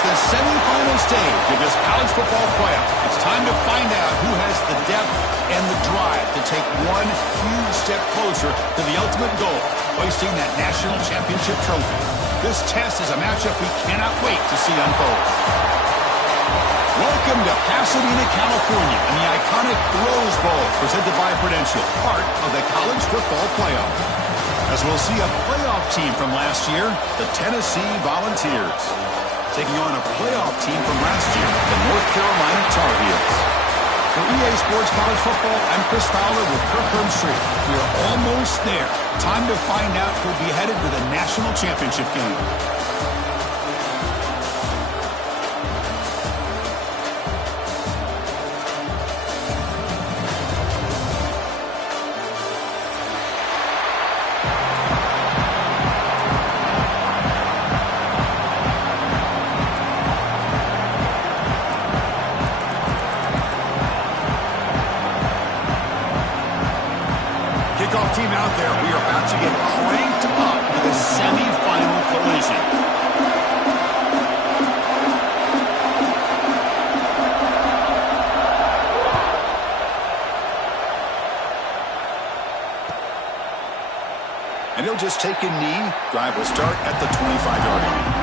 the semifinal stage of this college football playoff. It's time to find out who has the depth and the drive to take one huge step closer to the ultimate goal, hoisting that national championship trophy. This test is a matchup we cannot wait to see unfold. Welcome to Pasadena, California, and the iconic Rose Bowl, presented by Prudential, part of the college football playoff. As we'll see a playoff team from last year, the Tennessee Volunteers, taking on a playoff team from last year, the North Carolina Tar Heels. For EA Sports College Football, I'm Chris Fowler with Kirk Herbstreit. We are almost there. Time to find out who'll be headed to the national championship game. Kickoff team out there. We are about to get cranked up for the semifinal collision. And he'll just take a knee. Drive will start at the 25-yard line.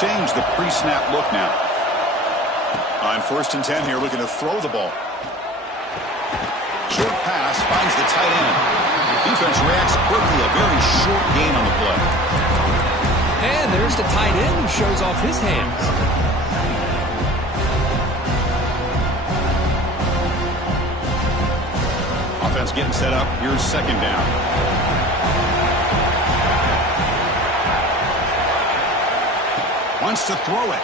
Change the pre-snap look now. On 1st and 10 here, looking to throw the ball. Short pass finds the tight end. Defense reacts quickly. A very short gain on the play. And there's the tight end who shows off his hands. Offense getting set up. Here's 2nd down. Wants to throw it.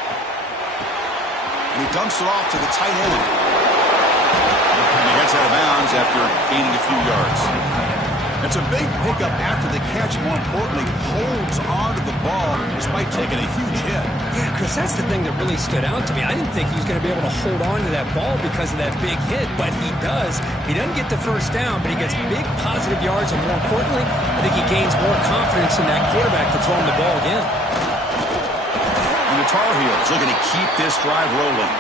And he dumps it off to the tight end. And he gets out of bounds after gaining a few yards. That's a big pickup after the catch. More importantly, holds on to the ball despite taking a huge hit. Yeah, Chris, that's the thing that really stood out to me. I didn't think he was going to be able to hold on to that ball because of that big hit, but he does. He doesn't get the first down, but he gets big positive yards, and more importantly, I think he gains more confidence in that quarterback to throw him the ball again. The Tar Heels looking to keep this drive rolling.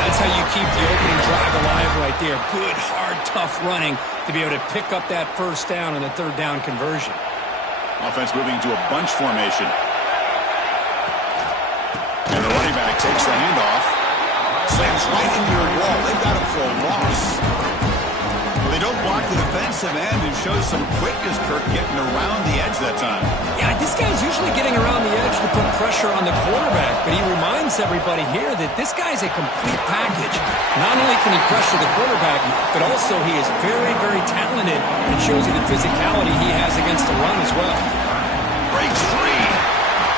That's how you keep the opening drive alive right there. Good, hard, tough running to be able to pick up that first down and the 3rd down conversion. Offense moving to a bunch formation. And the running back takes the handoff. Slams right into your wall. They've got him for a loss. They don't block the defensive end and shows some quickness, Kirk, getting around the edge that time. Yeah, this guy's usually getting around the edge to put pressure on the quarterback, but he reminds everybody here that this guy's a complete package. Not only can he pressure the quarterback, but also he is very, very talented and shows you the physicality he has against the run as well. Breaks free.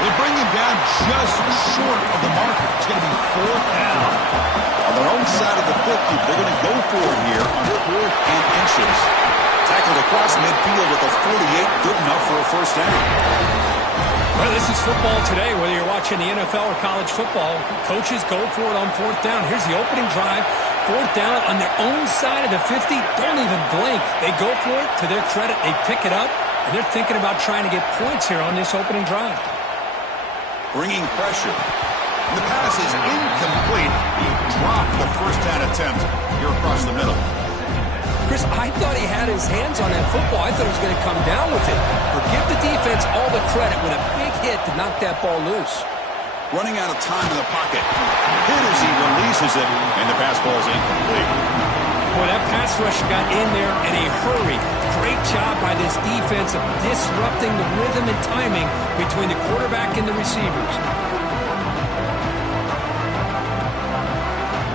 They bring him down just short of the marker. It's going to be 4th down. On their own side of the 50, they're going to go for it here on 4th and inches. Tackled across midfield with a 48, good enough for a first down. Well, this is football today, whether you're watching the NFL or college football. Coaches go for it on 4th down. Here's the opening drive. 4th down on their own side of the 50. Don't even blink. They go for it. To their credit, they pick it up, and they're thinking about trying to get points here on this opening drive. Bringing pressure. And the pass is incomplete. He dropped the first down attempt here across the middle. Chris, I thought he had his hands on that football. I thought he was going to come down with it. But give the defense all the credit with a big hit to knock that ball loose. Running out of time in the pocket. Hit as he releases it, and the pass ball is incomplete. Boy, that pass rush got in there in a hurry. Great job by this defense of disrupting the rhythm and timing between the quarterback and the receivers.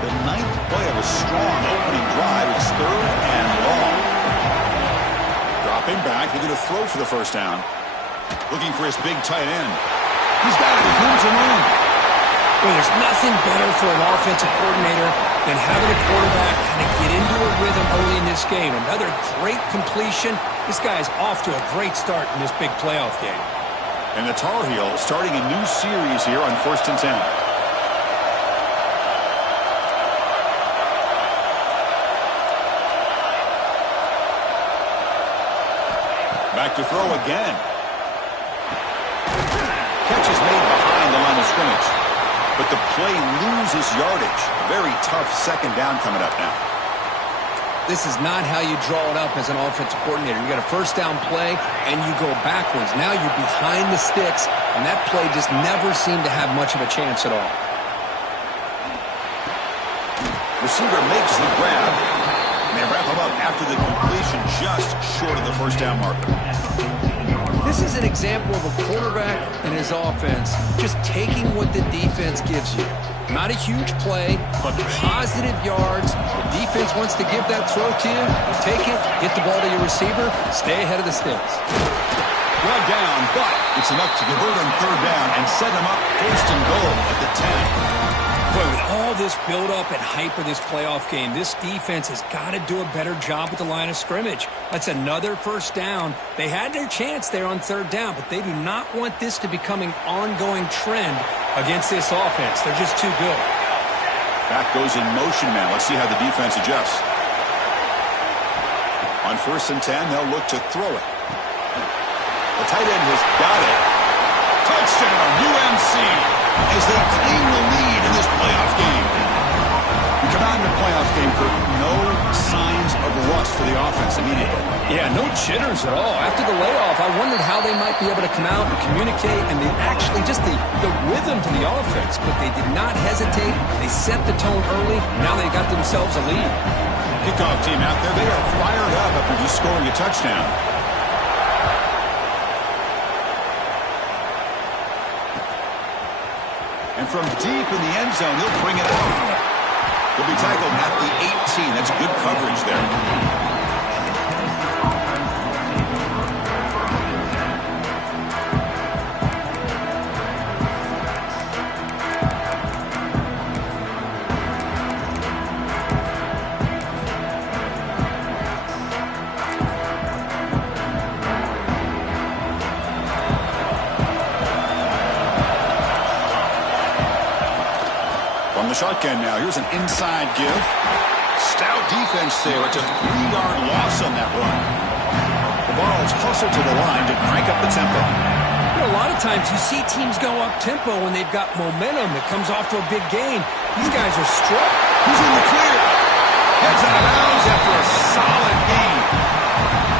The 9th play of a strong opening drive. It's 3rd and long. Dropping back, looking to throw for the first down. Looking for his big tight end. He's got it. He comes along. Well, there's nothing better for an offensive coordinator than having a quarterback kind of get into a rhythm early in this game. Another great completion. This guy is off to a great start in this big playoff game. And the Tar Heels starting a new series here on 1st and 10. Back to throw again. Catch is made behind the line of scrimmage. But the play loses yardage. Very tough second down coming up now. This is not how you draw it up as an offensive coordinator. You got a first down play, and you go backwards. Now you're behind the sticks, and that play just never seemed to have much of a chance at all. Receiver makes the grab, and they wrap him up after the completion just short of the first down marker. This is an example of a quarterback and his offense just taking what the defense gives you. Not a huge play, but positive yards. The defense wants to give that throw to you. You take it, get the ball to your receiver, stay ahead of the sticks. Brought down, but it's enough to convert on third down and set him up 1st and goal at the 10. Boy, with all this build-up and hype of this playoff game, this defense has got to do a better job with the line of scrimmage. That's another first down. They had their chance there on third down, but they do not want this to become an ongoing trend against this offense. They're just too good. Back goes in motion now. Let's see how the defense adjusts. On 1st and 10, they'll look to throw it. The tight end has got it. Touchdown, UMC, as they claim the lead in this playoff game. We come out in the playoff game, Kurt, no signs of rust for the offense immediately. Yeah, no jitters at all. After the layoff, I wondered how they might be able to come out and communicate, and they actually just the rhythm to the offense, but they did not hesitate. They set the tone early. Now they got themselves a lead. Kickoff team out there, they are fired up after just scoring a touchdown. And from deep in the end zone, he'll bring it out. He'll be tackled at the 18. That's good coverage there. Shotgun now. Here's an inside give. Stout defense there. It's a 3-yard loss on that run. The ball is hustled to the line to crank up the tempo. You know, a lot of times you see teams go up tempo when they've got momentum that comes off to a big gain. These guys are struck. Who's in the clear? Heads out of bounds after a solid gain.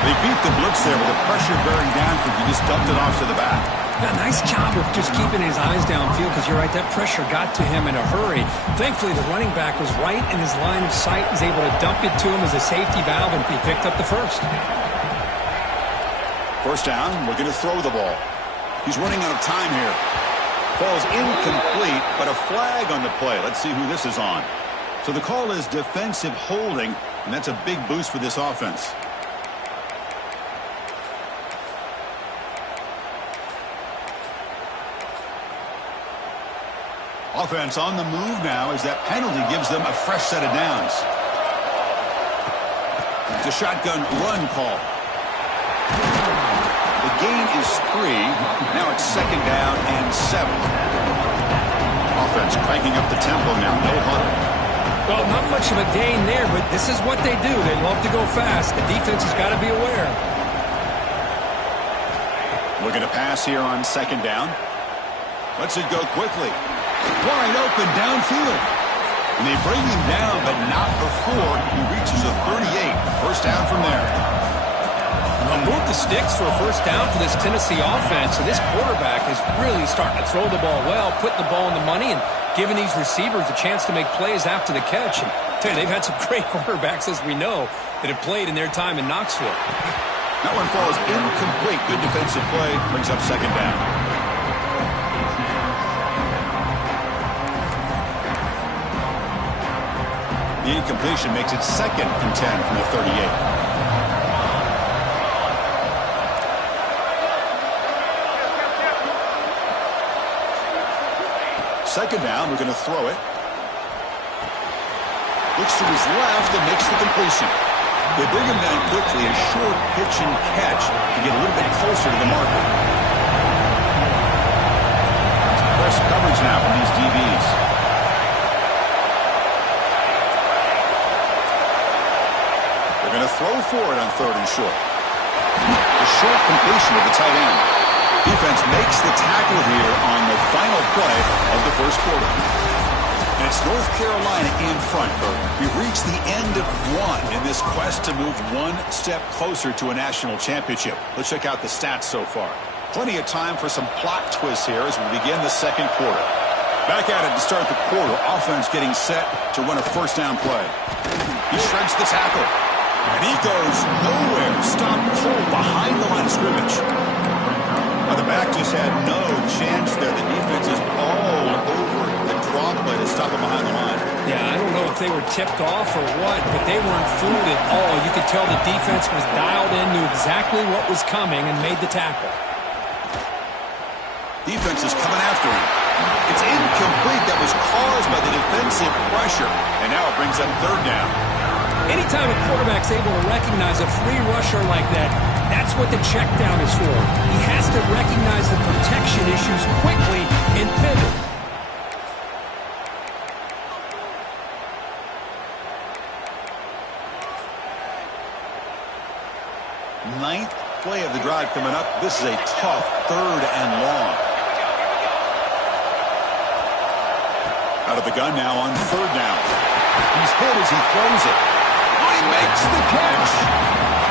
They beat the blitz there with the pressure bearing down because he just dumped it off to the back. Yeah, nice job of just keeping his eyes downfield because you're right, that pressure got to him in a hurry. Thankfully, the running back was right in his line of sight. He's able to dump it to him as a safety valve, and he picked up the first. First down, looking to throw the ball. He's running out of time here. Falls incomplete, but a flag on the play. Let's see who this is on. So the call is defensive holding, and that's a big boost for this offense. Offense on the move now as that penalty gives them a fresh set of downs. It's a shotgun run call. The gain is 3. Now it's 2nd down and 7. Offense cranking up the tempo now. No huddle. Well, not much of a gain there, but this is what they do. They love to go fast. The defense has got to be aware. Looking to pass here on 2nd down. Lets it go quickly. Wide open downfield. And they bring him down, but not before he reaches a 38. First down from there. Move the sticks for a first down for this Tennessee offense. So this quarterback is really starting to throw the ball well, putting the ball in the money, and giving these receivers a chance to make plays after the catch. And I tell you, they've had some great quarterbacks, as we know, that have played in their time in Knoxville. That one falls incomplete. Good defensive play. Brings up 2nd down. The incompletion makes it 2nd and 10 from the 38. second down, we're going to throw it. Looks to his left and makes the completion. They bring him down quickly, a short pitch and catch to get a little bit closer to the marker. Press coverage now from these DBs. They're going to throw for it on third and short. A short completion of the tight end. Defense makes the tackle here on the final play of the first quarter. And it's North Carolina in front. We've reached the end of one in this quest to move one step closer to a national championship. Let's check out the stats so far. Plenty of time for some plot twists here as we begin the second quarter. Back at it to start the quarter. Offense getting set to run a first down play. He shreds the tackle. And he goes nowhere. Stopped cold behind the line of scrimmage. Now the back just had no chance there. The defense is all over the draw play to stop him behind the line. Yeah, I don't know if they were tipped off or what, but they weren't fooled at all. You could tell the defense was dialed in, knew exactly what was coming, and made the tackle. Defense is coming after him. It's incomplete. That was caused by the defensive pressure. And now it brings up third down. Anytime a quarterback's able to recognize a free rusher like that, that's what the check down is for. He has to recognize the protection issues quickly and pivot. Ninth play of the drive coming up. This is a tough third and long. Out of the gun now on third down. He's hit as he throws it. Oh, he makes the catch.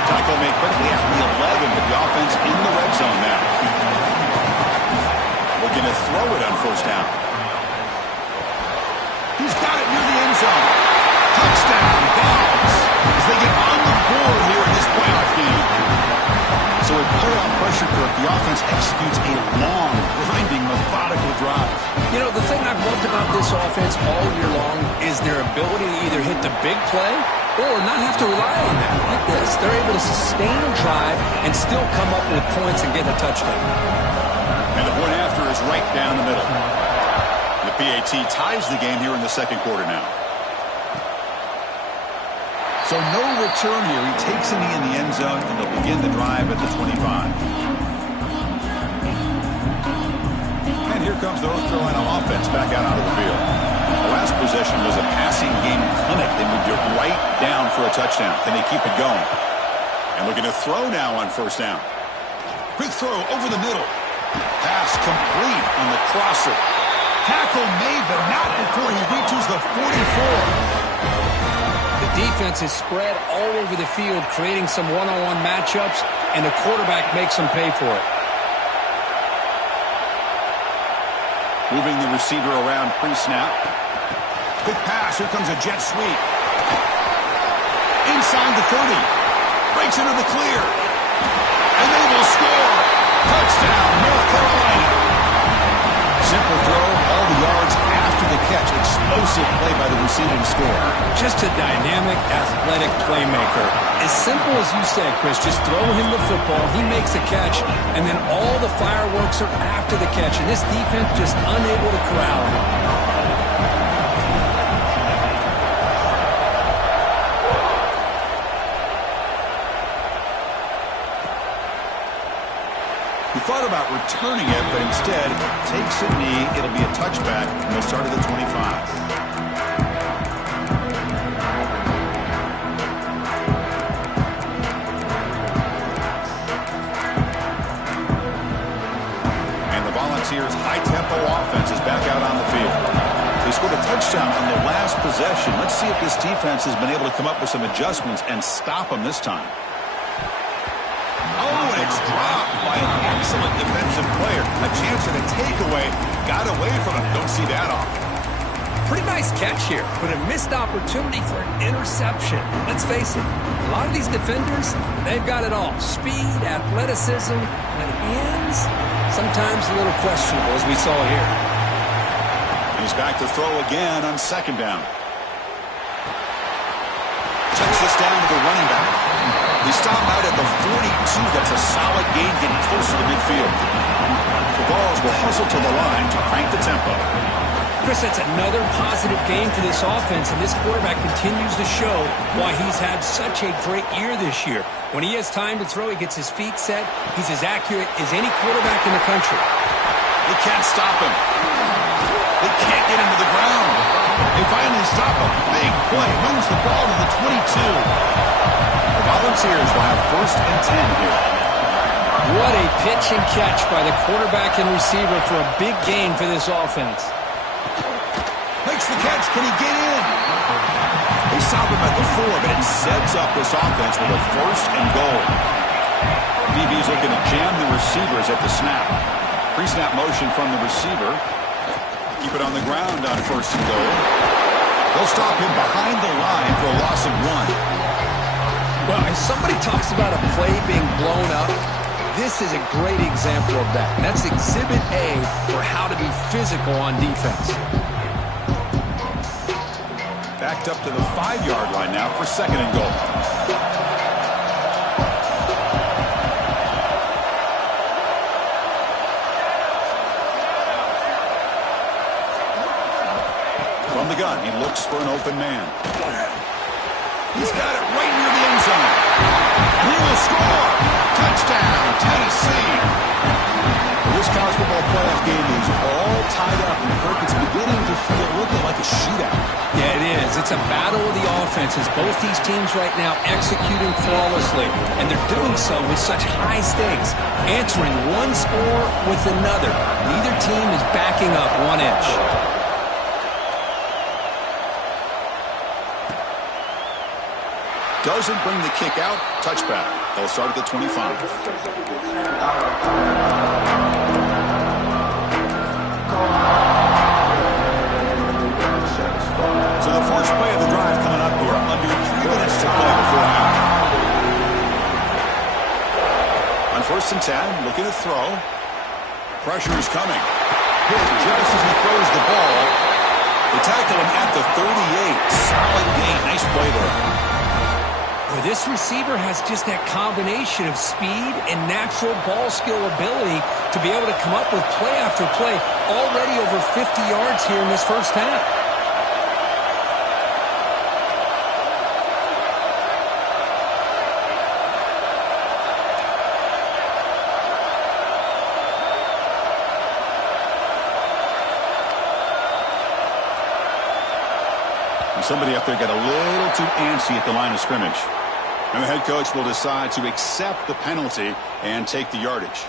Tackle made quickly at the 11, but the offense in the red zone now. Looking to throw it on first down. He's got it near the end zone. Touchdown, Vols, as they get on the board here in this playoff game. So with playoff pressure, Kirk, the offense executes a long, grinding, methodical drive. You know, the thing I've loved about this offense all year long is their ability to either hit the big play or not have to rely on that. Like this, they're able to sustain a drive and still come up with points and get a touchdown. And the point after is right down the middle. The PAT ties the game here in the second quarter now. So no return here. He takes a knee in the end zone, and they'll begin the drive at the 25. And here comes the North Carolina offense back out onto the field. The last possession was a passing game clinic. They moved it right down for a touchdown. Can they keep it going? And looking to throw now on first down. Quick throw over the middle. Pass complete on the crosser. Tackle made, but not before he reaches the 44. The defense is spread all over the field, creating some one-on-one matchups, and the quarterback makes them pay for it. Moving the receiver around pre-snap. Quick pass. Here comes a jet sweep. Inside the 30. Breaks into the clear. And they will score. Touchdown, North Carolina. Simple throw, all the yards after the catch. Explosive play by the receiver to score. Just a dynamic, athletic playmaker. As simple as you said, Chris, just throw him the football, he makes a catch, and then all the fireworks are after the catch. And this defense just unable to corral him. He thought about returning it, but instead takes a knee. It'll be a touchback, and they'll start at the 25. And the Volunteers' high-tempo offense is back out on the field. They scored a touchdown on the last possession. Let's see if this defense has been able to come up with some adjustments and stop them this time. Oh, and it's dropped by an excellent defensive player. A chance at a takeaway. Got away from him. Don't see that often. Pretty nice catch here, but a missed opportunity for an interception. Let's face it, a lot of these defenders, they've got it all. Speed, athleticism, but hands, sometimes a little questionable, as we saw here. He's back to throw again on second down. Checks this down to the running back. They stop out at the 42. That's a solid gain getting closer to midfield. The Vols will hustle to the line to crank the tempo. Chris, that's another positive game for this offense, and this quarterback continues to show why he's had such a great year this year. When he has time to throw, he gets his feet set. He's as accurate as any quarterback in the country. They can't stop him. They can't get him to the ground. They finally stop him. Big play. Moves the ball to the 22. The Volunteers will have 1st and 10 here. What a pitch and catch by the quarterback and receiver for a big gain for this offense. Makes the catch. Can he get in? They stop him at the 4, but it sets up this offense with a 1st and goal. DB's looking to jam the receivers at the snap. Pre-snap motion from the receiver. Keep it on the ground on 1st and goal. They'll stop him behind the line for a loss of 1. Well, if somebody talks about a play being blown up, this is a great example of that. And that's Exhibit A for how to be physical on defense. Backed up to the 5-yard line now for 2nd and goal. From the gun, he looks for an open man. He's got it right near the end zone. And he will score. Touchdown, Tennessee. This college football playoff game is all tied up, and Kirk, it's beginning to feel looking like a shootout. Yeah, it is. It's a battle of the offenses. Both these teams right now executing flawlessly, and they're doing so with such high stakes, answering one score with another. Neither team is backing up 1 inch. Doesn't bring the kick out. Touchback. They'll start at the 25. So the first play of the drive coming up here. Under 3 minutes to play before half. On 1st and 10, looking to throw. Pressure is coming. Hit just as he throws the ball. They tackle him at the 38. Solid gain. Nice play there. Well, this receiver has just that combination of speed and natural ball skill ability to be able to come up with play after play. Already over 50 yards here in this first half. Somebody up there got a little too antsy at the line of scrimmage. And the head coach will decide to accept the penalty and take the yardage.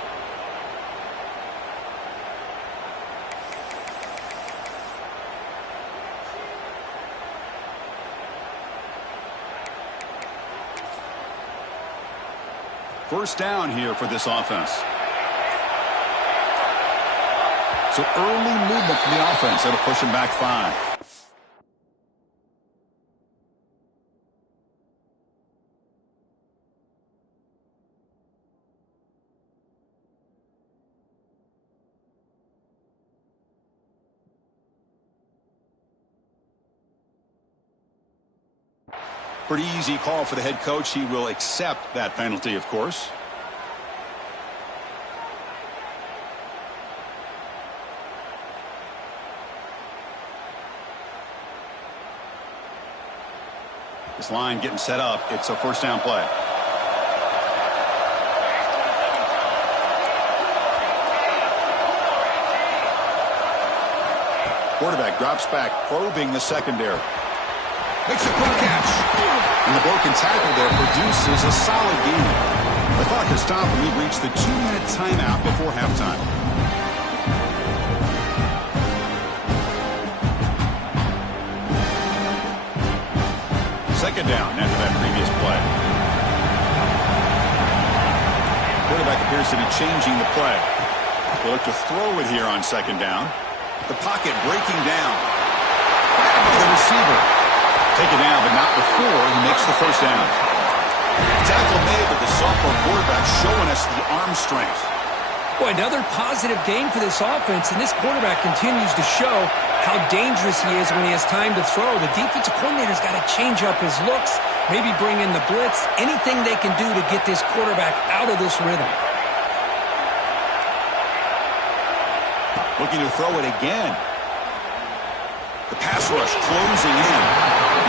First down here for this offense. So early movement from the offense. That'll push him back 5. Pretty easy call for the head coach. He will accept that penalty, of course. This line getting set up. It's a first down play. Quarterback drops back, probing the secondary. Makes a quick catch. And the broken tackle there produces a solid gain. The clock has stopped, and we've reached the 2-minute timeout before halftime. Second down after that previous play. Quarterback appears to be changing the play. They look to throw it here on second down. The pocket breaking down. By the receiver. Taken down, but not before he makes the first down. Tackle made, but the sophomore quarterback showing us the arm strength. Boy, another positive game for this offense, and this quarterback continues to show how dangerous he is when he has time to throw. The defensive coordinator's got to change up his looks, maybe bring in the blitz, anything they can do to get this quarterback out of this rhythm. Looking to throw it again. The pass rush closing in.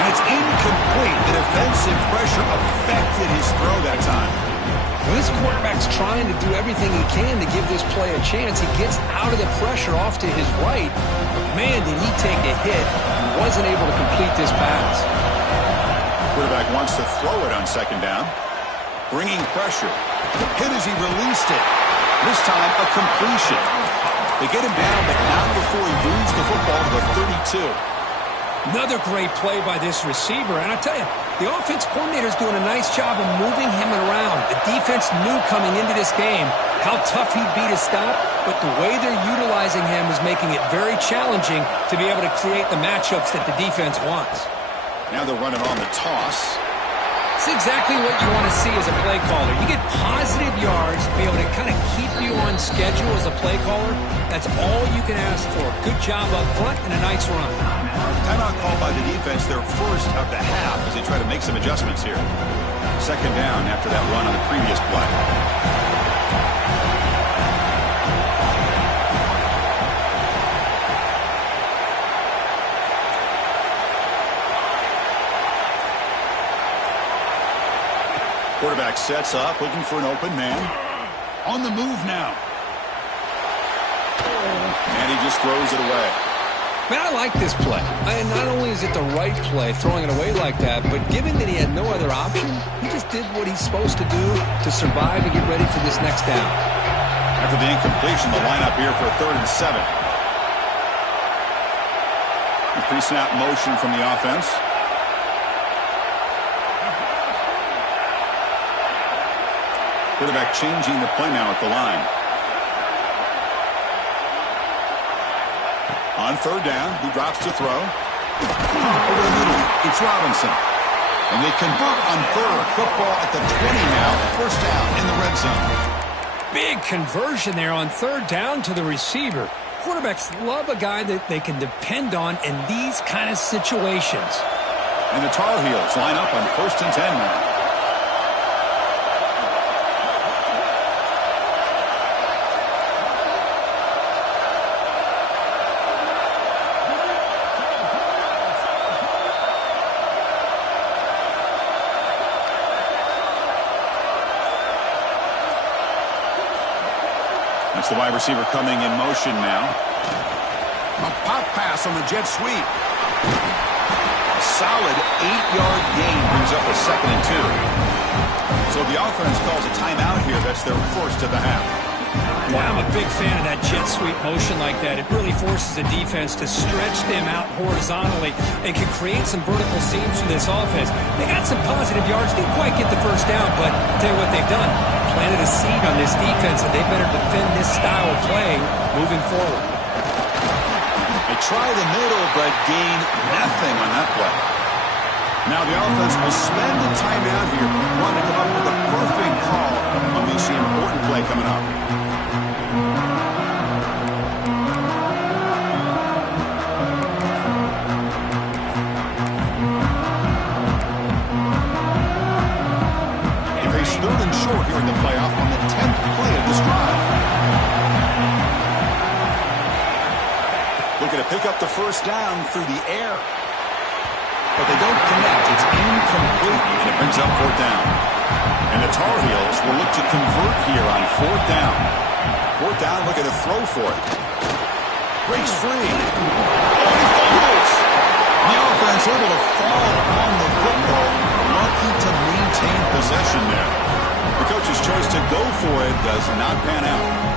And it's incomplete. The defensive pressure affected his throw that time. Well, this quarterback's trying to do everything he can to give this play a chance. He gets out of the pressure off to his right. But man, did he take a hit. He wasn't able to complete this pass. Quarterback wants to throw it on second down. Bringing pressure. Hit as he released it. This time, a completion. They get him down, but not before he moves the football to the 32. Another great play by this receiver. And I tell you, the offense coordinator's doing a nice job of moving him around. The defense knew coming into this game how tough he'd be to stop, but the way they're utilizing him is making it very challenging to be able to create the matchups that the defense wants. Now they're running on the toss. It's exactly what you want to see as a play caller. You get positive yards to be able to kind of keep you on schedule as a play caller. That's all you can ask for. Good job up front and a nice run. Timeout called by the defense, their first of the half as they try to make some adjustments here. Second down after that run on the previous play. Quarterback sets up, looking for an open man. On the move now. And he just throws it away. Man, I like this play. And not only is it the right play, throwing it away like that, but given that he had no other option, he just did what he's supposed to do to survive and get ready for this next down. After the incompletion, the lineup here for a 3rd and 7. The pre-snap motion from the offense. Quarterback changing the play now at the line. On 3rd down, he drops to throw. Over the middle, it's Robinson. And they convert on 3rd. Football at the 20 now. 1st down in the red zone. Big conversion there on 3rd down to the receiver. Quarterbacks love a guy that they can depend on in these kind of situations. And the Tar Heels line up on 1st and 10 now. That's the wide receiver coming in motion now. A pop pass on the jet sweep. A solid 8-yard gain brings up a 2nd and 2. So the offense calls a timeout here. That's their first of the half. Boy, I'm a big fan of that jet sweep motion like that. It really forces the defense to stretch them out horizontally and can create some vertical seams for this offense. They got some positive yards. Didn't quite get the 1st down, but I'll tell you what they've done. Planted a seed on this defense, and they better defend this style of play moving forward. They try the middle, but gain nothing on that play. Now the offense will spend a timeout here, wanting to come up with a perfect call on this important play coming up. They face 3rd and short here in the playoff on the 10th play of this drive. Looking to pick up the 1st down through the air. But they don't connect. It's incomplete, and it brings up 4th down. And the Tar Heels will look to convert here on 4th down. 4th down, looking to throw for it. Breaks free. Oh, he fumbles. The offense able to fall on the football. Lucky to maintain possession there. The coach's choice to go for it does not pan out.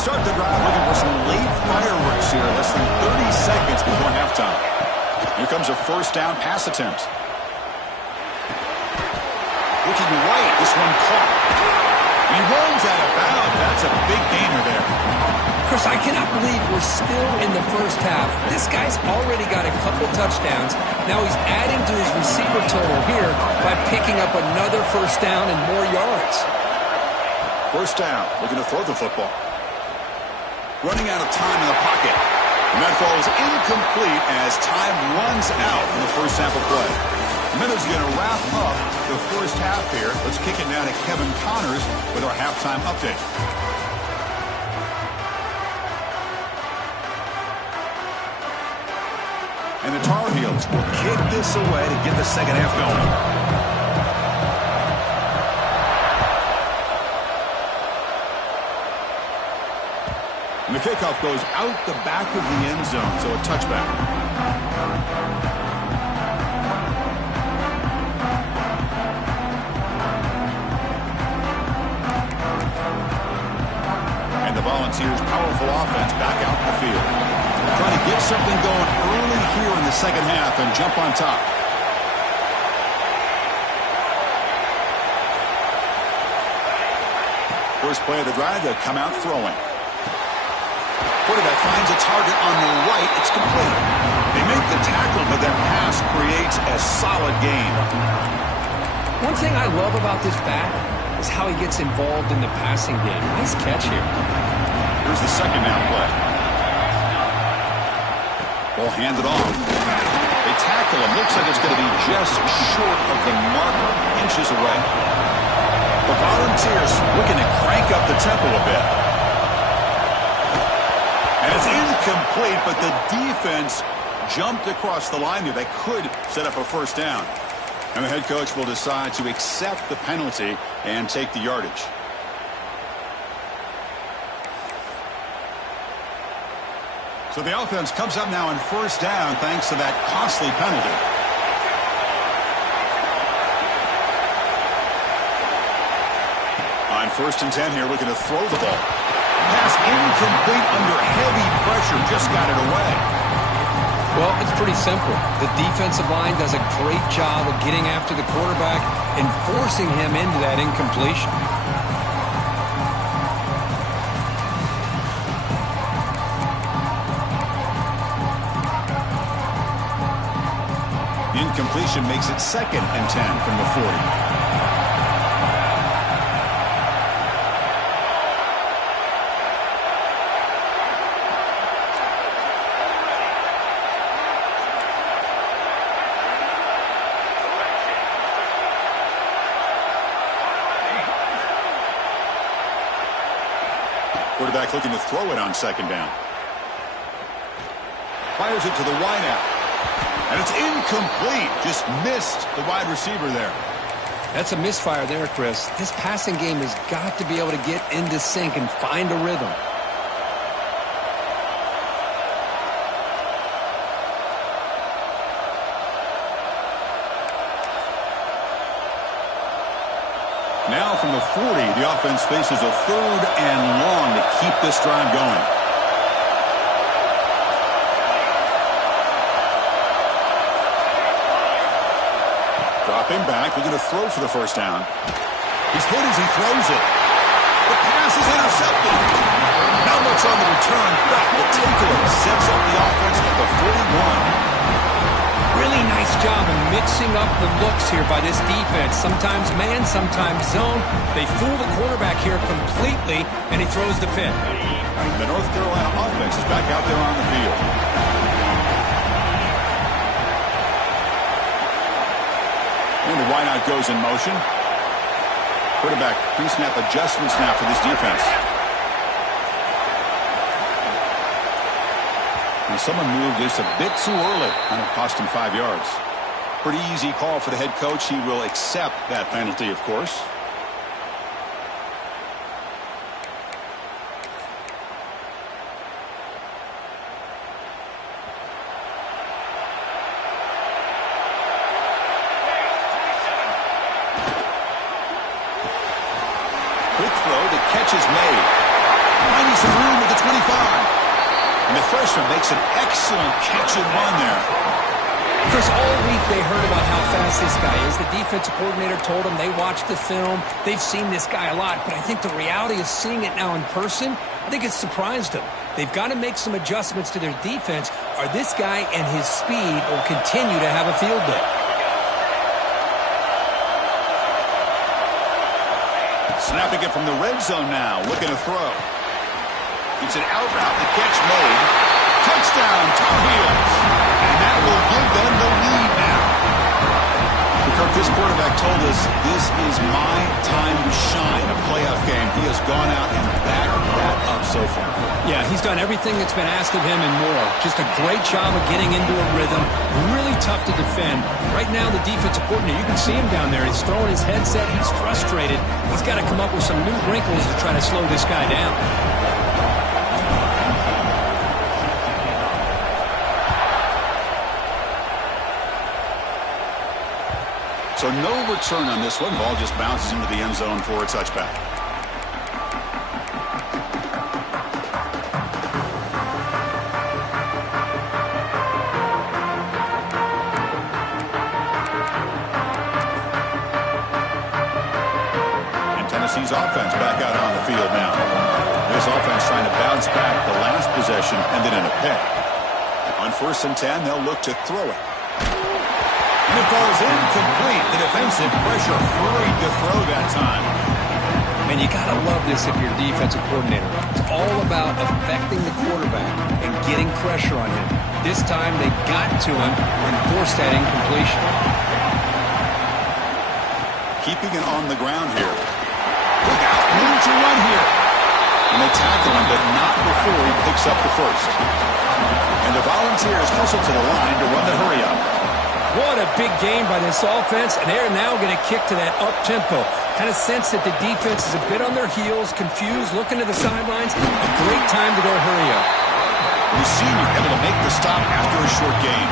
Start the drive looking for some late fireworks here. Less than 30 seconds before halftime. Here comes a 1st down pass attempt. Looking right, this one caught. He runs out of bounds. That's a big gainer there. Chris, I cannot believe we're still in the 1st half. This guy's already got a couple touchdowns. Now he's adding to his receiver total here by picking up another 1st down and more yards. 1st down, looking to throw the football. Running out of time in the pocket. And that falls incomplete as time runs out in the first sample play. Minutes going to wrap up the first half here. Let's kick it now to Kevin Connors with our halftime update. And the Tar Heels will kick this away to get the second half going. And the kickoff goes out the back of the end zone, so a touchback. The Volunteers' powerful offense back out in the field. Trying to get something going early here in the second half and jump on top. First play of the drive, they'll come out throwing. Quarterback finds a target on the right. It's complete. They make the tackle, but their pass creates a solid gain. One thing I love about this back is how he gets involved in the passing game. Nice catch here. Here's the second down play. Ball handed off. They tackle him. Looks like it's going to be just short of the marker, inches away. The Volunteers looking to crank up the tempo a bit. And it's incomplete, but the defense jumped across the line there. They could set up a first down. And the head coach will decide to accept the penalty and take the yardage. So the offense comes up now on first down thanks to that costly penalty. On 1st and 10 here, looking to throw the ball. Pass incomplete under heavy pressure, just got it away. Well, it's pretty simple. The defensive line does a great job of getting after the quarterback and forcing him into that incompletion. The incompletion makes it 2nd and 10 from the 40. Quarterback looking to throw it on 2nd down. Fires it to the wideout. And it's incomplete. Just missed the wide receiver there. That's a misfire there, Chris. This passing game has got to be able to get into sync and find a rhythm. Now from the 40, the offense faces a 3rd and long to keep this drive going. Dropping back, looking to throw for the first down. He's hit as he throws it. The pass is intercepted. Not much on the return, but the takeaway sets up the offense at the 41. Really nice job of mixing up the looks here by this defense. Sometimes man, sometimes zone. They fool the quarterback here completely, and he throws the pick. The North Carolina offense is back out there on the field. And the wideout goes in motion. Quarterback pre-snap adjustments now for this defense. And someone moved this a bit too early, and it cost him 5 yards. Pretty easy call for the head coach. He will accept that penalty, of course. Quick throw, the catch is made. Finding some room at the 25. And the freshman makes an excellent catch and run there. Chris, all week they heard about how fast this guy is. The defensive coordinator told them they watched the film. They've seen this guy a lot, but I think the reality is seeing it now in person, I think it's surprised them. They've got to make some adjustments to their defense, or this guy and his speed will continue to have a field day. Snapping it from the red zone now, looking to throw. It's an out route, the catch made. Touchdown, Tar Heels. And that will give them the lead now. quarterback told us this is my time to shine, a playoff game. He has gone out and backed that up so far. Yeah, he's done everything that's been asked of him and more. Just a great job of getting into a rhythm. Really tough to defend. Right now, the defensive coordinator, you can see him down there. He's throwing his headset. He's frustrated. He's got to come up with some new wrinkles to try to slow this guy down. So no return on this one. Ball just bounces into the end zone for a touchback. And Tennessee's offense back out on the field now. This offense trying to bounce back the last possession and then in a pick. On 1st and 10, they'll look to throw it. And it falls incomplete. The defensive pressure hurried to throw that time. Man, you got to love this if you're a defensive coordinator. It's all about affecting the quarterback and getting pressure on him. This time they got to him and forced that incompletion. Keeping it on the ground here. Look out, room to run here. And they tackle him, but not before he picks up the first. And the Volunteers hustle to the line to run the hurry up. What a big game by this offense, and they're now going to kick to that up-tempo. Kind of sense that the defense is a bit on their heels, confused, looking to the sidelines. A great time to go hurry up. The senior able to make the stop after a short gain.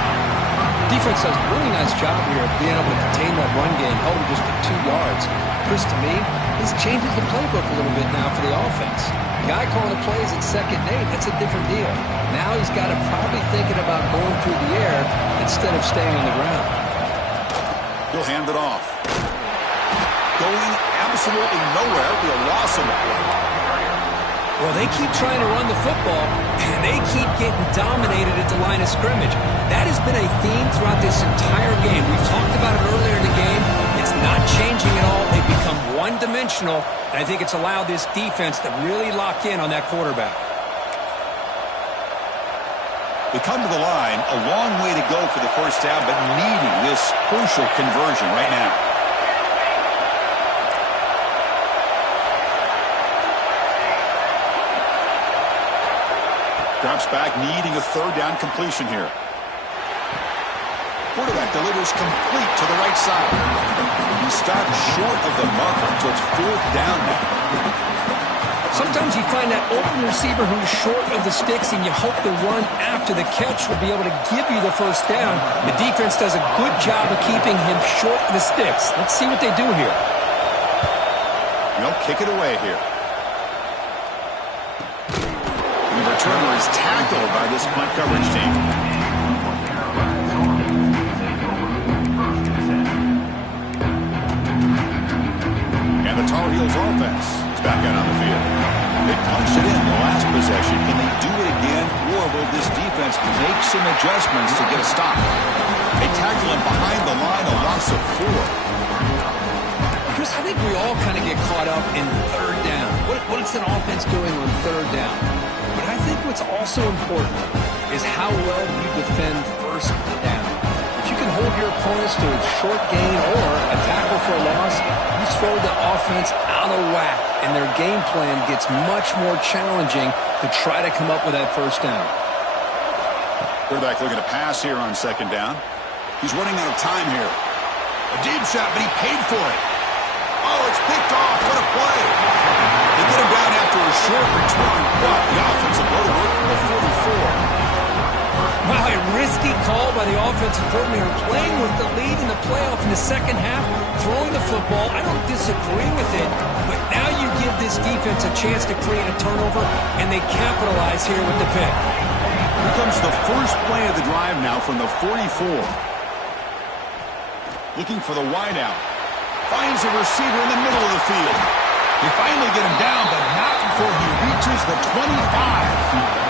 Defense does a really nice job here of being able to contain that run game, held him just to 2 yards. Chris, to me, this changes the playbook a little bit now for the offense. The guy calling the plays at 2nd and 8, that's a different deal. Now he's got to probably thinking about going through the air instead of staying on the ground. He'll hand it off. Going absolutely nowhere. Be a loss of the play. Well, they keep trying to run the football, and they keep getting dominated at the line of scrimmage. That has been a theme throughout this entire game. We've talked about it earlier in the game. It's not changing at all. They've become one-dimensional, and I think it's allowed this defense to really lock in on that quarterback. They come to the line, a long way to go for the first down, but needing this crucial conversion right now. Drops back, needing a 3rd down completion here. Quarterback delivers complete to the right side. He stopped short of the marker, so it's 4th down now. Sometimes you find that open receiver who's short of the sticks, and you hope the run after the catch will be able to give you the first down. The defense does a good job of keeping him short of the sticks. Let's see what they do here. They'll kick it away here. And the returner is tackled by this punt coverage team. And the Tar Heels offense is back out on the field. They punched it in the last possession. Can they do it again, or will this defense make some adjustments to get a stop? They tackle him behind the line, a loss of 4. Chris, I think we all kind of get caught up in 3rd down. What is an offense doing on 3rd down? But I think what's also important is how well you defend 1st down. If you can hold your opponents to a short gain or a tackle for a loss, you throw the offense out of whack, and their game plan gets much more challenging to try to come up with that 1st down. Quarterback looking to pass here on 2nd down. He's running out of time here. A deep shot, but he paid for it. Oh, it's picked off. What a play. They get him down after a short return, but the offensive go to work from the 44. Wow, a risky call by the offensive coordinator, playing with the lead in the playoff in the 2nd half, throwing the football. I don't disagree with it, but now you give this defense a chance to create a turnover, and they capitalize here with the pick. Here comes the first play of the drive now from the 44. Looking for the wideout. Finds a receiver in the middle of the field. They finally get him down, but not before he reaches the 25.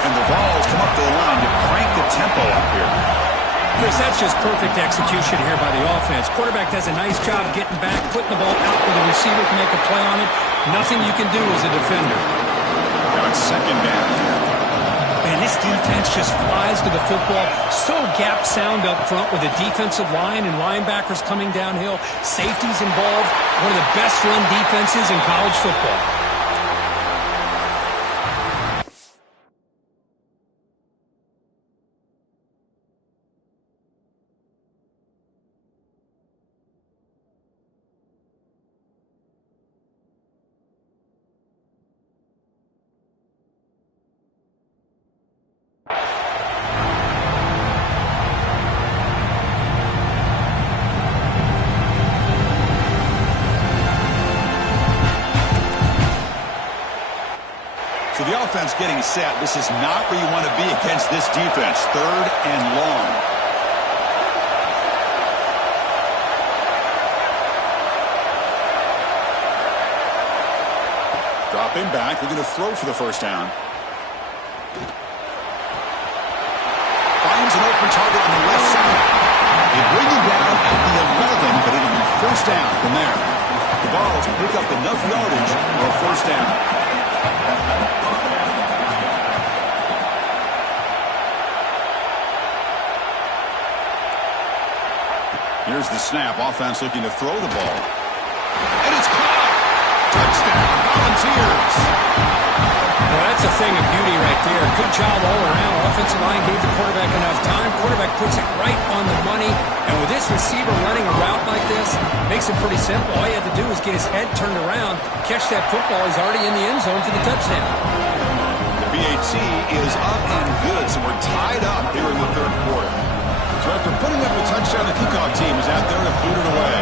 And the balls come up to the line to crank the tempo up here. Chris, that's just perfect execution here by the offense. Quarterback does a nice job getting back, putting the ball out where the receiver can make a play on it. Nothing you can do as a defender. Now it's 2nd down. Man, this This defense just flies to the football. So gap sound up front with the defensive line and linebackers coming downhill. Safeties involved. One of the best run defenses in college football. So the offense getting set. This is not where you want to be against this defense. 3rd and long. Dropping back. They're going to throw for the first down. Finds an open target on the left side. They bring him down at the 11, but it'll be first down from there. The Vols pick up enough yardage for a first down. Here's the snap. Offense looking to throw the ball. And it's caught. Touchdown, Volunteers. Well, that's a thing of beauty right there. Good job all around. Offensive line gave the quarterback enough time. Quarterback puts it right on the money. And with this receiver running a route like this, makes it pretty simple. All you have to do is get his head turned around, catch that football. He's already in the end zone for the touchdown. The PAT is up and good, so we're tied up here in the 3rd quarter. So after putting up a touchdown, the kickoff team is out there to boot it away.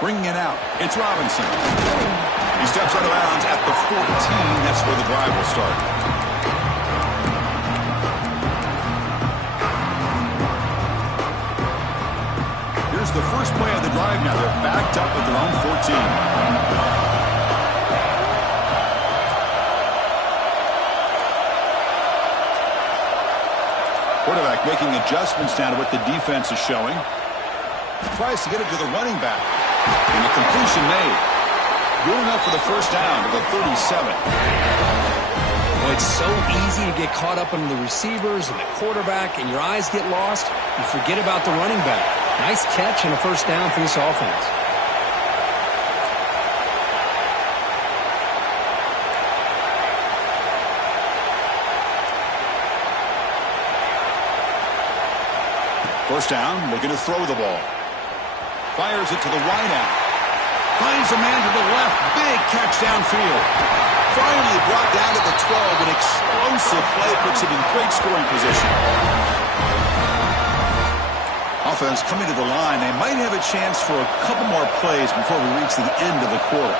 Bringing it out, it's Robinson. He steps out of bounds at the 14. That's where the drive will start. Here's the first play of the drive now. They're backed up at their own 14. Quarterback making adjustments now to what the defense is showing. Tries to get it to the running back. And the completion made. Good enough for the first down to the 37. Well, it's so easy to get caught up in the receivers and the quarterback, and your eyes get lost. You forget about the running back. Nice catch and a first down for this offense. First down, looking to throw the ball. Fires it to the wide out. Finds a man to the left. Big catch downfield. Finally brought down to the 12. An explosive play puts him in great scoring position. Offense coming to the line. They might have a chance for a couple more plays before we reach the end of the quarter.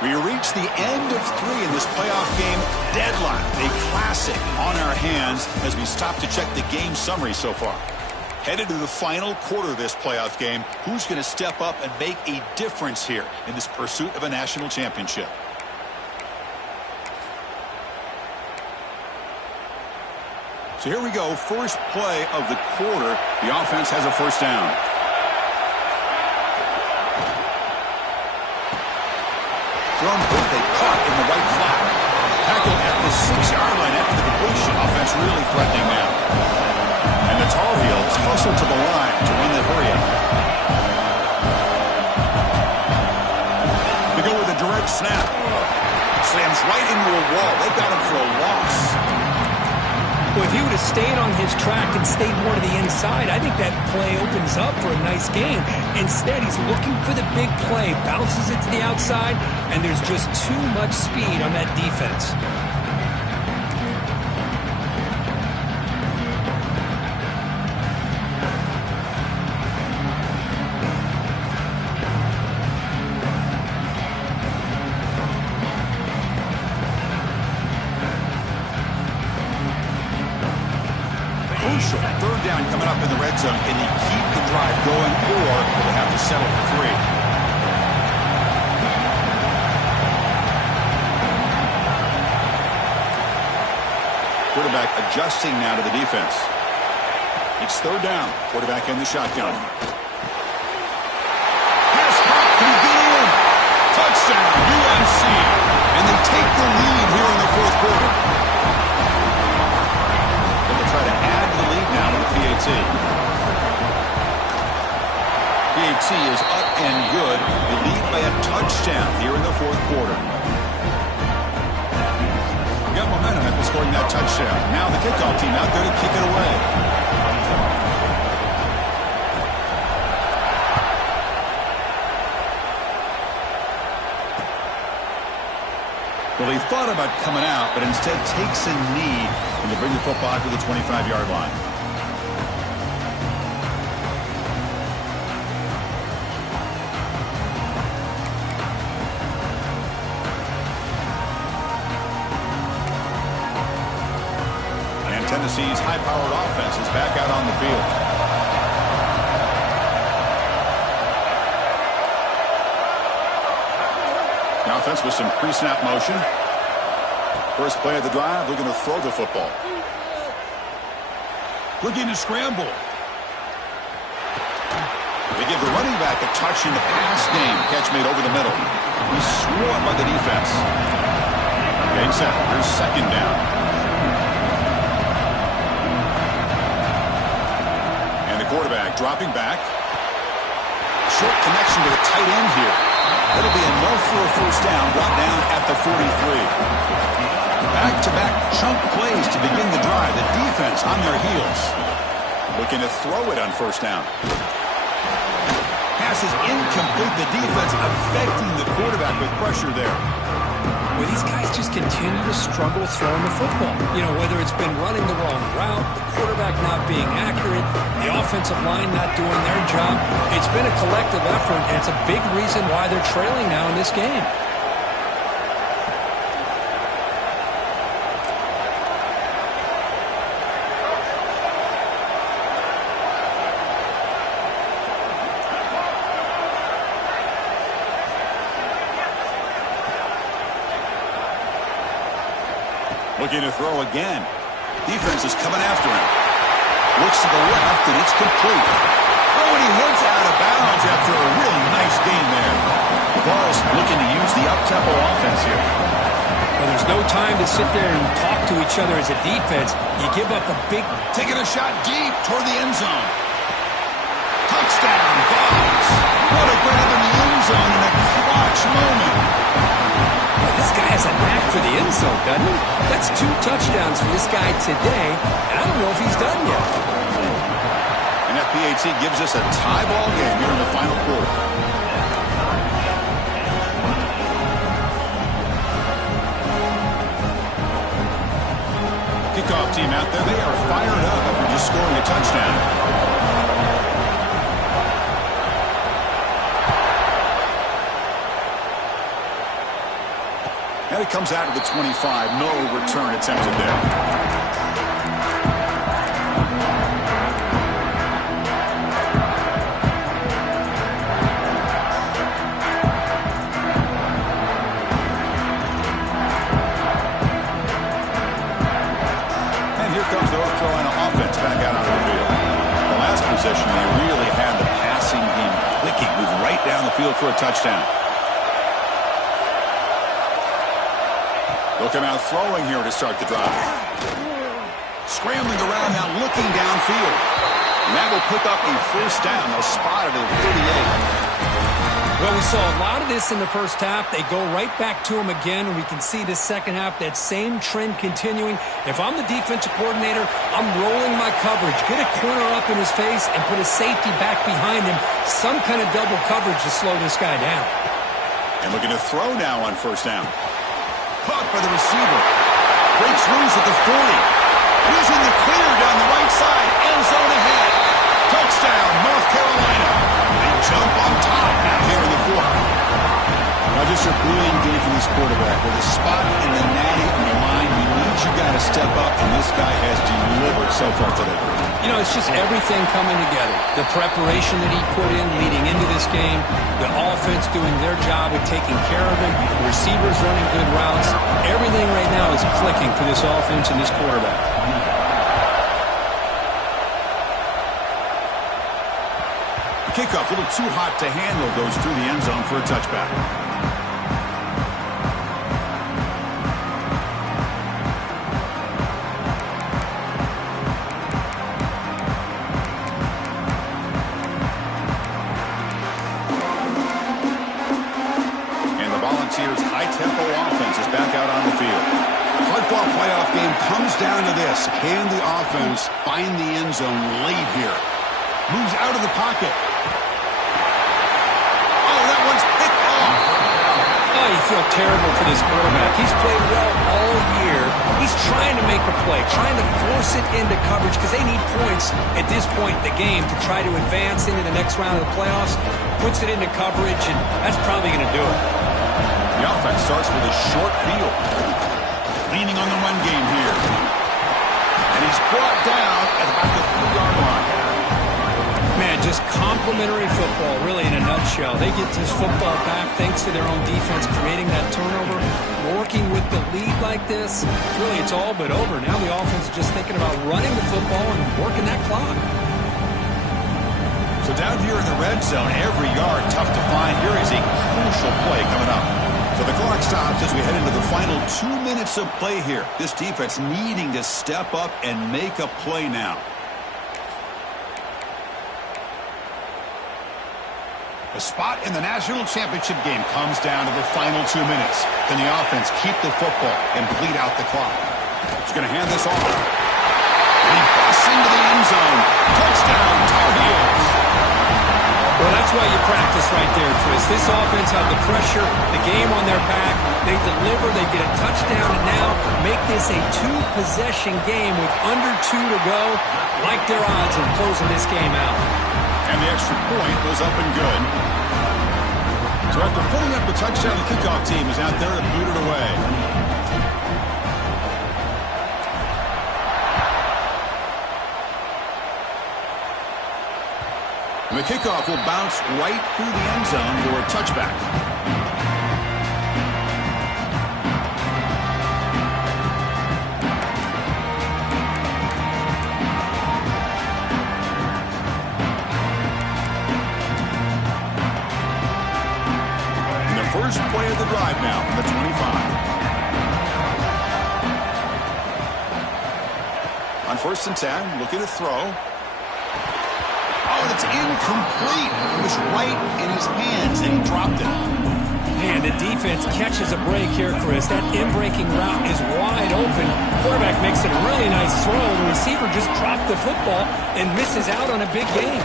We reach the end of 3 in this playoff game deadline. A classic on our hands as we stop to check the game summary so far. Headed to the final quarter of this playoff game. Who's going to step up and make a difference here in this pursuit of a national championship? So here we go. First play of the quarter. The offense has a first down. Thrown quickly, caught in the right flat. Tackled at the 6-yard line after the completion. Offense really threatening now. And the Tar Heels hustle to the line to run that hurry up. They go with a direct snap. Slams right into a wall. They got him for a loss. Well, if he would have stayed on his track and stayed more to the inside, I think that play opens up for a nice game. Instead, he's looking for the big play, bounces it to the outside, and there's just too much speed on that defense. Crucial. Third down coming up in the red zone. Can he keep the drive going, or will they have to settle for 3? Quarterback adjusting now to the defense. It's third down. Quarterback in the shotgun. Pass caught. Can he get in? Touchdown, UNC. And they take the lead here in the fourth quarter. Going to try to add to the lead now with PAT. PAT is up and good. They lead by a touchdown here in the fourth quarter. Got momentum after scoring that touchdown. Now the kickoff team out there to kick it away. Well, he thought about coming out, but instead takes a knee and to bring the football to the 25-yard line. Tennessee's high-powered offense is back out on the field. The offense with some pre-snap motion. First play of the drive, looking to throw the football. Looking to scramble. They give the running back a touch in the pass game. Catch made over the middle. He's swarmed by the defense. Game set. Here's second down. Quarterback dropping back. Short connection to the tight end here. That'll be enough for a first down. Brought down at the 43. Back-to-back chunk plays to begin the drive. The defense on their heels. Looking to throw it on first down. Pass is incomplete. The defense affecting the quarterback with pressure there. Well, these guys just continue to struggle throwing the football. You know, whether it's been running the wrong route, the quarterback not being accurate, the offensive line not doing their job. It's been a collective effort, and it's a big reason why they're trailing now in this game. Looking to throw again. Defense is coming after him. Looks to the left, and it's complete. Oh, and he heads out of bounds after a really nice gain there. The Vols looking to use the up-tempo offense here. Well, there's no time to sit there and talk to each other as a defense. You give up a big... Taking a shot deep toward the end zone. Touchdown, Vols. What a grab in the end zone in a clutch moment. This guy has a knack for the end zone, doesn't he? That's 2 touchdowns for this guy today, and I don't know if he's done yet. And that PAT gives us a tie ball game here in the final quarter. Kickoff team out there, they are fired up after just scoring a touchdown. And it comes out of the 25. No return attempted there. And here comes the North Carolina offense back out onto the field. The last possession, they really had the passing game clicking, moving right down the field for a touchdown. They'll come out throwing here to start the drive. Scrambling around now, looking downfield. And that will pick up a first down. They'll spot it at 38. Well, we saw a lot of this in the first half. They go right back to him again, and we can see the second half, that same trend continuing. If I'm the defensive coordinator, I'm rolling my coverage. Get a corner up in his face and put a safety back behind him. Some kind of double coverage to slow this guy down. And looking to throw now on first down. Caught by the receiver. Breaks loose at the 40. He's in the clear down the right side. End zone ahead. Touchdown, North Carolina. They jump on top now here in the fourth. Now just a brilliant game from this quarterback. With a spot in the natty on the line, he needs you got to step up, and this guy has delivered so far today. You know, it's just everything coming together. The preparation that he put in leading into this game, the offense doing their job of taking care of him, the receivers running good routes. Everything right now is clicking for this offense and this quarterback. The kickoff, a little too hot to handle, goes through the end zone for a touchback. And the Volunteers' high-tempo offense is back out on the field. Hardball playoff game comes down to this. Can the offense find the end zone late here? Moves out of the pocket. Oh, that one's picked off. Oh, you feel terrible for this quarterback. He's played well all year. He's trying to make a play, trying to force it into coverage because they need points at this point in the game to try to advance into the next round of the playoffs. Puts it into coverage, and that's probably going to do it. The offense starts with a short field. Leaning on the run game here. And he's brought down at about the 3-yard line. Man, just complimentary football, really, in a nutshell. They get this football back thanks to their own defense, creating that turnover, working with the lead like this. Really, it's all but over. Now the offense is just thinking about running the football and working that clock. So down here in the red zone, every yard tough to find. Here is a crucial play coming up. So the clock stops as we head into the final 2 minutes of play here. This defense needing to step up and make a play now. The spot in the national championship game comes down to the final 2 minutes. Can the offense keep the football and bleed out the clock? He's going to hand this off. And he busts into the end zone. Touchdown, Tar Heels. Well, that's why you practice right there, Chris. This offense had the pressure, the game on their back. They deliver, they get a touchdown, and now make this a 2-possession game with under 2 to go. Like their odds of closing this game out. And the extra point was up and good. So after pulling up the touchdown, the kickoff team is out there to boot it away. And the kickoff will bounce right through the end zone for a touchback. First play of the drive now from the 25. On 1st and 10, looking to throw. Oh, it's incomplete. It was right in his hands, and he dropped it. Man, the defense catches a break here, Chris. That in-breaking route is wide open. Quarterback makes a really nice throw. The receiver just dropped the football and misses out on a big gain.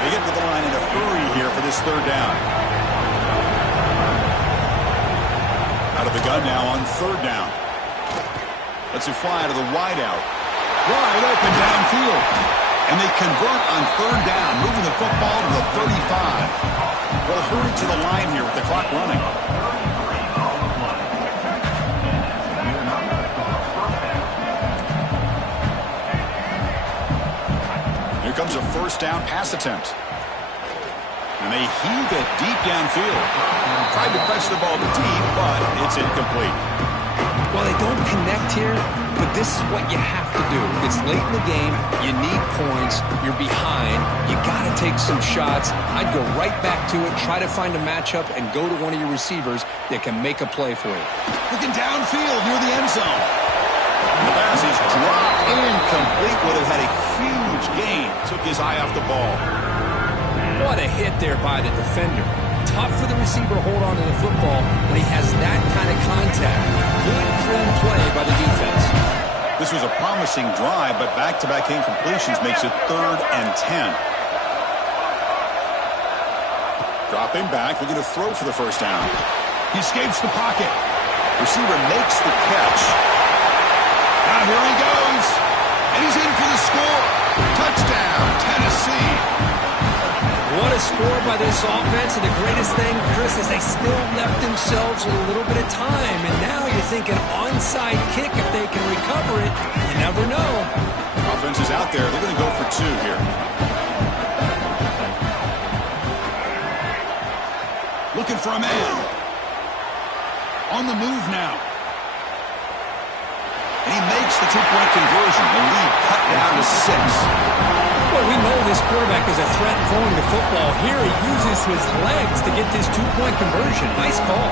They get to the line in a hurry here for this 3rd down. Out of the gun now on 3rd down. Lets it fly to the wideout. Wide open downfield. And they convert on 3rd down, moving the football to the 35. Well, hurry to the line here with the clock running. Here comes a 1st down pass attempt. And they heave it deep downfield. Tried to press the ball deep, but it's incomplete. Well, they don't connect here, but this is what you have to do. It's late in the game. You need points. You're behind. You got to take some shots. I'd go right back to it, try to find a matchup, and go to one of your receivers that can make a play for you. Looking downfield near the end zone. The pass is dropped incomplete. Would have had a huge gain. Took his eye off the ball. What a hit there by the defender. Tough for the receiver to hold on to the football when he has that kind of contact. Good, clean play by the defense. This was a promising drive, but back-to-back incompletions makes it 3rd and 10. Dropping back, looking to throw for the 1st down. He escapes the pocket. Receiver makes the catch. Now here he goes. And he's in for the score. Touchdown, Tennessee. What a score by this offense, and the greatest thing, Chris, is they still left themselves with a little bit of time, and now you're thinking onside kick if they can recover it. You never know. Offense is out there. They're going to go for 2 here. Looking for a man. On the move now. And he makes the 2-point conversion. The lead cut down to 6. Well, we know this quarterback is a threat throwing the football. Here he uses his legs to get this two-point conversion. Nice call.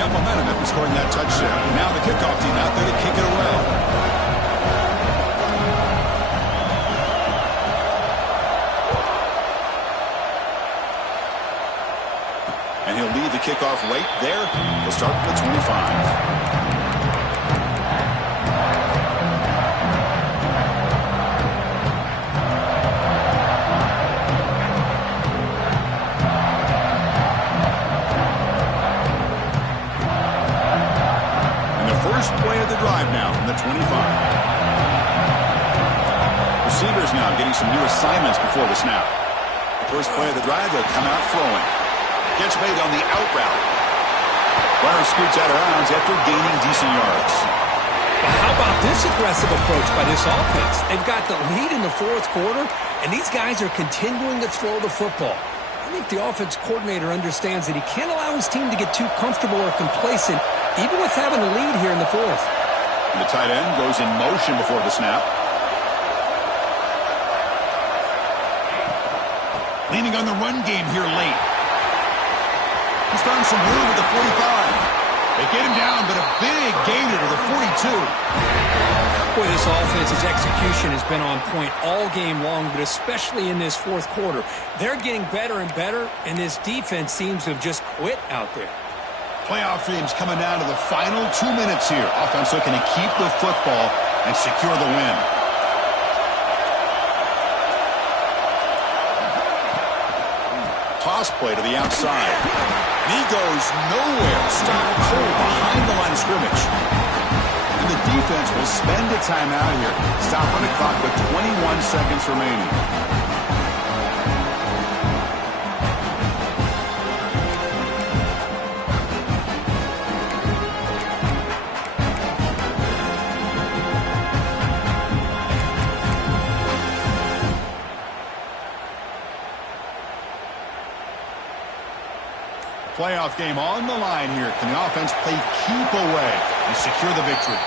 Got momentum after scoring that touchdown. Now the kickoff team out there to kick it away. And he'll lead the kickoff right there. He'll start from the 25. First play of the drive now from the 25. Receivers now getting some new assignments before the snap. The first play of the drive, they'll come out throwing. Gets made on the out route. Runner scoots out of bounds after gaining decent yards. How about this aggressive approach by this offense? They've got the lead in the fourth quarter, and these guys are continuing to throw the football. I think the offense coordinator understands that he can't allow his team to get too comfortable or complacent, even with having a lead here in the fourth. And the tight end goes in motion before the snap. Leaning on the run game here late. He's found some room at the 45. They get him down, but a big gainer to the 42. Boy, this offense's execution has been on point all game long, but especially in this fourth quarter. They're getting better and better, and this defense seems to have just quit out there. Playoff dreams coming down to the final 2 minutes here. Offense looking to keep the football and secure the win. Toss play to the outside. And he goes nowhere. Stopped cold behind the line of scrimmage. And the defense will spend a timeout here. Stop on the clock with 21 seconds remaining. Playoff game on the line here. Can the offense play keep away and secure the victory?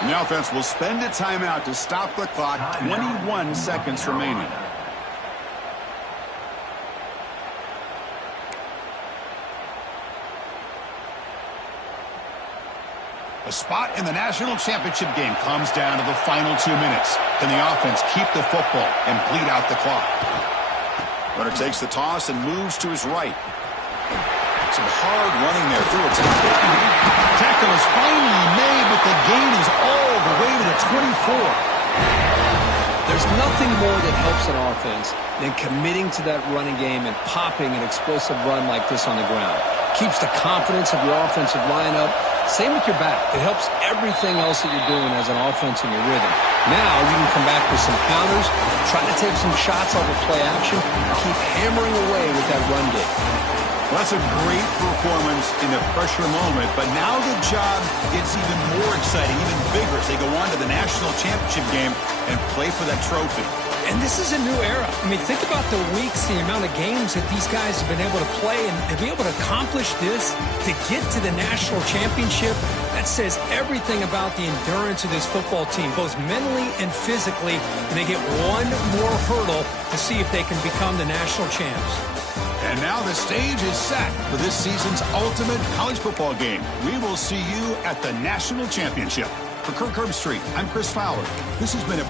And the offense will spend a timeout to stop the clock. 21 seconds remaining. A spot in the national championship game comes down to the final 2 minutes. Can the offense keep the football and bleed out the clock? Runner takes the toss and moves to his right. Some hard running there through a tackle. Tackle is finally made, but the gain is all the way to the 24. There's nothing more that helps an offense than committing to that running game and popping an explosive run like this on the ground. Keeps the confidence of your offensive lineup. Same with your back. It helps everything else that you're doing as an offense in your rhythm. Now you can come back with some counters, try to take some shots off of play action, and keep hammering away with that run game. Well, that's a great performance in a pressure moment, but now the job gets even more exciting, even bigger as they go on to the national championship game and play for that trophy. And this is a new era. I mean, think about the weeks, the amount of games that these guys have been able to play, and to be able to accomplish this, to get to the national championship, that says everything about the endurance of this football team, both mentally and physically, and they get one more hurdle to see if they can become the national champs. And now the stage is set for this season's ultimate college football game. We will see you at the national championship. For Kirk Herbstreit, I'm Chris Fowler. This has been a